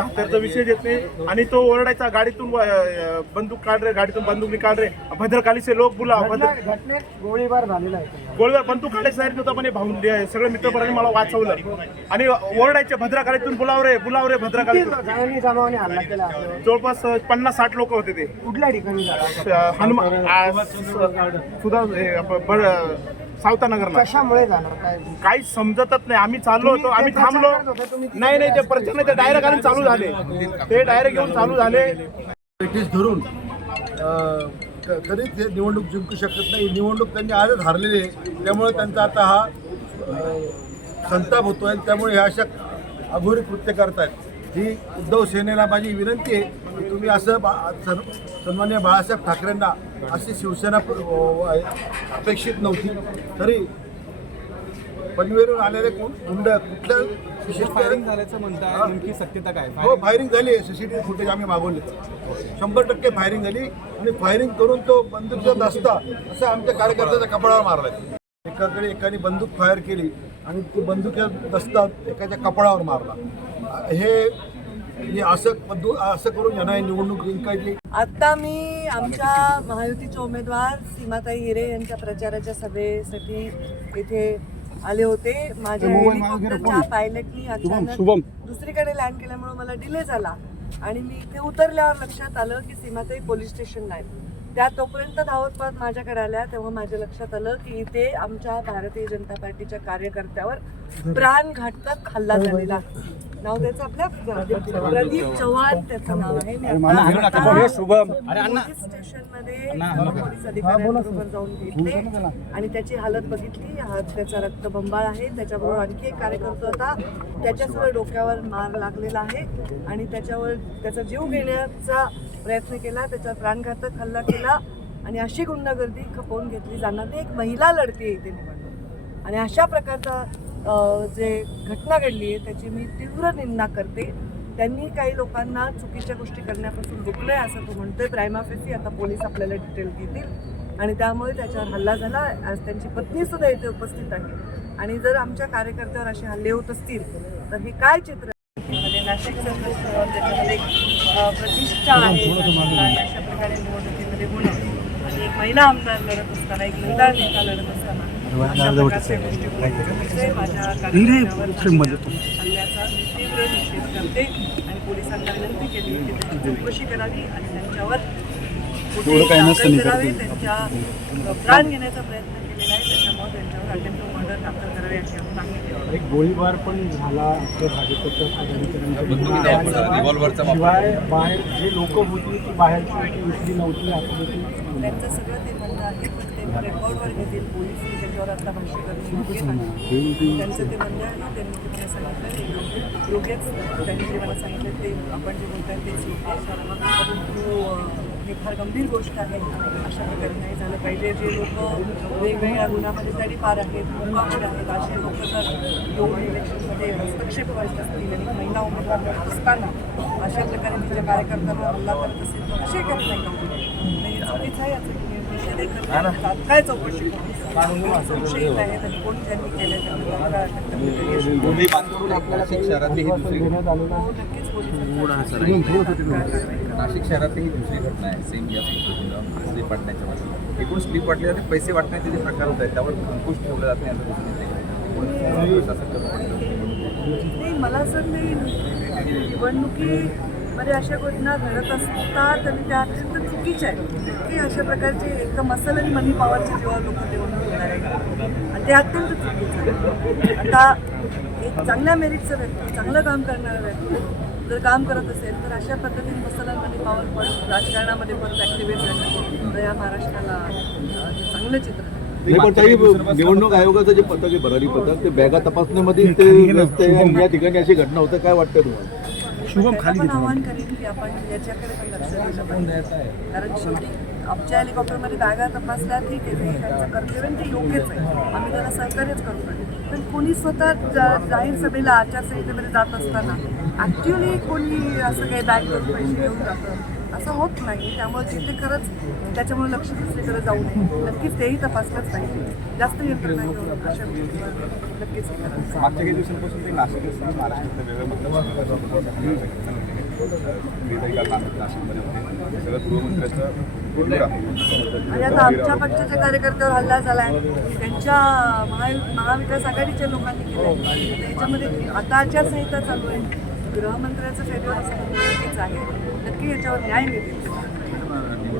आमचा हत्यारचा विषय येत नाही. आणि तो ओरडायचा गाडीतून बंदूक काढ रे गाडीतून बंदूक निकाल रे. भद्रकाली से लोक बुला गोळीबार झालेला आहे. गोळीवर बंदूक काढायचं होता म्हणे भाऊन सगळे मित्रपरांनी मला वाचवलं. आणि ओरडायचे भद्रकालीतून बुलाव रे बुलाव रे भद्रकालीतून. जणांनी जमावाने हल्ला केला? आपल्यावर. जवळपास पन्नास साठ लोक होते ते. कुठल्या ठिकाणी हनुमान आ, स- सुधा आप- बड- सावतानगरला कशामुळे झाला काय? काही समजतच नाही. आम्ही चाललो होतो आम्ही थांबलो. नाही नाही ते प्रचंड ते डायरेक्ट आले चालू झाले. ते डायरेक्ट येऊन चालू झाले. ब्रिटिश धरून कधीच ते निवडणूक जिंकू शकत नाही. निवडणूक त्यांनी आजच हारलेली आहे. त्यामुळे त्यांचा आता हा संताप होतो आहे त्यामुळे ह्या अशा अघोरी कृत्य करतायत. ही उद्धव सेनेला माझी विनंती आहे की तुम्ही असं बा सन्- सन्मान्य बाळासाहेब ठाकरेंना अशी शिवसेना अपेक्षित नव्हती. तरी पनवेरून आलेले कोण? गुंड कुठल्या विशिष्ट फायरिंग झाल्याचं म्हणताय. नेमकी सत्यता काय? हो फायरिंग झाली. सीसीटीव्ही फुटेज आम्ही मागवले. शंभर टक्के फायरिंग झाली. आणि फायरिंग करून तो बंदूकचा दस्ता असं आमच्या कार्यकर्त्याच्या कपडावर मारलाय. एकाकडे एकाने बंदूक फायर केली आणि ती बंदुकीचा दस्ता एकाच्या कपडावर मारला. हे हे असं बंदूक असं करून यांना ही निवडणूक जिंकायची आता मी आमच्या महायुतीचे उमेदवार सीमाताई हिरे यांच्या प्रचाराच्या सभेसाठी इथे आले होते. माझ्या हेलिकॉप्टरच्या पायलटनी अचानक दुसरीकडे लँड केल्यामुळे मला डिले झाला. आणि मी इथे उतरल्यावर लक्षात आलं की सीमाताई पोलीस स्टेशनला आहे त्या तोपर्यंत धावत पाहत माझ्याकडे आल्या तेव्हा माझ्या लक्षात आलं की इथे आमच्या भारतीय जनता पार्टीच्या कार्यकर्त्यावर प्राण घातक हल्ला झालेला आहे. नाव त्याचं आपल्या प्रदीप चव्हाण त्याचं नाव आहे. मी पोलीस स्टेशनमध्ये पोलीस अधिकाऱ्यांबरोबर जाऊन भेटले आणि त्याची हालत बघितली. हा त्याचा रक्तबंबाळ आहे. त्याच्याबरोबर आणखी एक कार्यकर्ता होता. त्याच्यासुद्धा डोक्यावर मार लागलेला आहे. आणि त्याच्यावर त्याचा जीव घेण्याचा प्रयत्न केला. त्याचा प्राणघातक हल्ला केला. आणि अशी गुंडागर्दी खपवून घेतली जाणार नाही. एक महिला लढते इथे निवडणूक. आणि अशा प्रकारचा जे घटना घडली आहे त्याची मी तीव्र निंदा करते. त्यांनी काही लोकांना चुकीच्या गोष्टी करण्यापासून रोखलंय असं तो म्हणतोय. प्रायमाफेसी आता पोलीस आपल्याला डिटेल घेतील आणि त्यामुळे त्याच्यावर हल्ला झाला. आज त्यांची पत्नी सुद्धा इथे उपस्थित आहे. आणि जर आमच्या कार्यकर्त्यावर असे हल्ले होत असतील तर हे काय चित्र? आहे? नाशिक नाशिकचं त्याच्यामध्ये एक, प्रतिष्ठा आहे. अशा प्रकारे निवडणुकीमध्ये होणं आणि एक महिला आमदार लढत असताना एक महिला नेता लढत असताना करते आणि पोलिसांना विनंती केली की त्याची चौकशी करावी आणि त्यांच्यावर त्यांच्या प्राण घेण्याचा प्रयत्न केलेला आहे त्याच्यामुळे त्यांच्यावर अटेम्प्ट टू मर्डर दाखल करावे अशी मागणी. एक गोळीबार पण झाला भाजपच्या बाहेर जे लोक होती ती बाहेरची दुसरी नव्हती त्यांचं सगळं ते म्हणणं आहे. पण ते रेकॉर्डवर घेतील पोलीस त्याच्यावर आता भाष्य करून त्यांचं ते म्हणणं आहे त्यांनी सांगितलं. योग्यच त्यांनी जे मला सांगितलं ते आपण जे बोलताय तेच योग्य परंतु अं, हे फार गंभीर गोष्ट आहे. अशा प्रकारे नाही झालं पाहिजे. जे लोक वेगवेगळ्या गुन्ह्यामध्ये तडीपार आहेत मुकामध्ये आहेत असे लोक जर येऊन इलेक्शनमध्ये हस्तक्षेप करत असतील आणि महिला उमेदवार असताना अशा प्रकारे तिच्या कार्यकर्त्यांवर हल्ला करत असेल तर असे करत नाही का? नाही, चुकीचं आहे याचा. निषेध आहे. करते. तात्काळ चौकशी करू. संशयित आहेत आणि कोण त्यांनी केलं. नाशिक शहरातली ही दुसरी हो, नाशिक शहरातली ही दुसरी घटना आहे. सेम या पद्धतीनं स्लीप वाटण्याच्या एकूण स्लीप वाटले जाते पैसे वाटण्याचे जे प्रकार होत आहेत त्यावर अंकुश ठेवलं जात नाही असं दिसून येते नाही मला असं वाटतं निवडणुकीमध्ये अशा घटना घडत असतात आणि त्या अत्यंत चुकीच्या आहेत की अशा प्रकारचे एकदम मसल आणि मनी पॉवरचे जेव्हा लोक निवडणूक होणार आहे आणि ते अत्यंत चुकीचं आहे आता एक चांगल्या मेरिटचं व्यक्ती चांगलं काम करणारा व्यक्ती जर काम करत असेल तर अशा पद्धतीने मसाला मनी पॉवर पडून राजकारणामध्ये परत ॲक्टिव्हेट झालं तर या महाराष्ट्राला हे चांगलं चित्र आहे. नाही पण ताई निवडणूक आयोगाचं जे पथक आहे भरारी पथक ते बॅगा तपासण्यामध्ये ते आणि या ठिकाणी अशी घटना होतं काय वाटतं तुम्हाला? शुभम खाली आव्हान करेन की आपण याच्याकडे पण लक्ष दिलं पाहिजे कारण शेवटी आमच्या हेलिकॉप्टरमध्ये बॅगा तपासल्या ठीक आहे ते त्यांचं कर्तव्य आणि ते योग्यच आहे. आम्ही त्याला सहकार्यच करतोय पण. कोणी स्वतः जा- जाहीर सभेला आचारसंहितेमध्ये जात असताना ॲक्च्युली कोणी असं काही बॅग करून पैसे घेऊन जातं असं होत नाही. त्यामुळे जिथे खरंच त्याच्यामुळे लक्ष दुसरीकडे जाऊ नये. नक्कीच तेही तपासलंच पाहिजे. जास्त यंत्रणा घेऊन अशा नक्कीच करायचं. मी तरी काल नाशिकमध्ये होते सगळं गृहमंत्र्याचं बोलणं आहे आणि आता आमच्या पक्षाच्या कार्यकर्त्यावर हल्ला झालाय. त्यांच्या महा महाविकास आघाडीच्या लोकांनी केलाय. त्याच्यामध्ये आता आचारसंहिता चालू आहे. गृहमंत्र्याचं फेब्रुवारी आहे. नक्की याच्यावर न्याय मिळेल.